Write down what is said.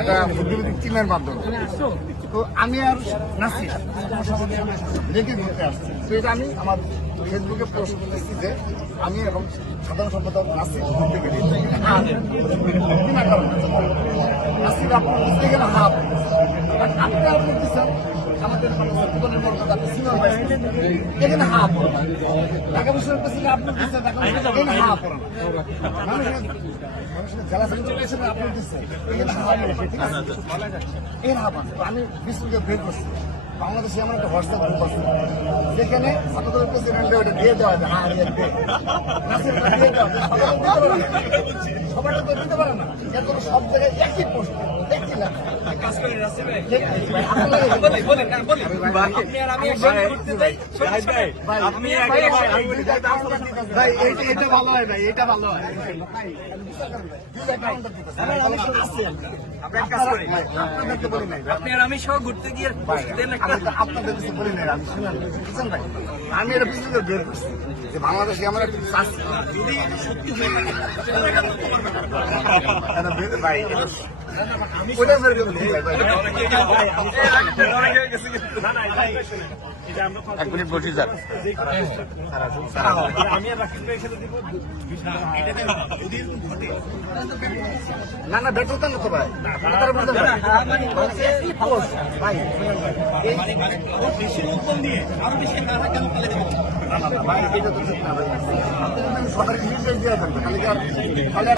একটা বুদ্ধিভিত্তিক টিমের মাধ্যমে। তো আমি আর নাসির লেগে ঘুরতে আসছি। তো এটা আমি আমার ফেসবুকে পোস্ট করতেছি যে আমি এবং সাধারণ সম্পাদক নাসির ঘুরতে গেলে হ্যাঁ বিনা কারণে। নাসির, আপনি এখানে আপনি দিচ্ছেন টাকা পয়সা এখানে মানুষের মানুষের জেলা সেন্ট্রাল আপনি দিচ্ছেন এখানে আছে? আমি বিশ্বকে বের করছি। বাংলাদেশে এমন একটা হোয়াটসঅ্যাপ গ্রুপ আছে যেখানে ছাত্রদের প্রেসিডেন্টে ওটা দিয়ে দেওয়া যায় হ্যাঁ দেওয়া যায়। সবাই তো দিতে পারে না। এর জন্য সব জায়গায় একই পোস্ট একই লেখা। এটা ভালো হয় ভাই এটা ভালো হয়। আপনাদেরকে বলি নাই আপনি আর আমি সহ ঘুরতে গিয়ে আমি আপনাদের কিছু বলি নাই আমি শুনেন আমি এটা বুঝতে যে বাংলাদেশে আমার একটা যদি সত্যি হয়ে ভাই। এক মিনিট বসি স্যার না না বের না তো ভাই পারে এই post, ভাই ভাই না, না, না, ভাই, এটা তো ঠিক না, ভাই। আপনাদের সরকারি নির্দেশ দেওয়া থাকবে, আর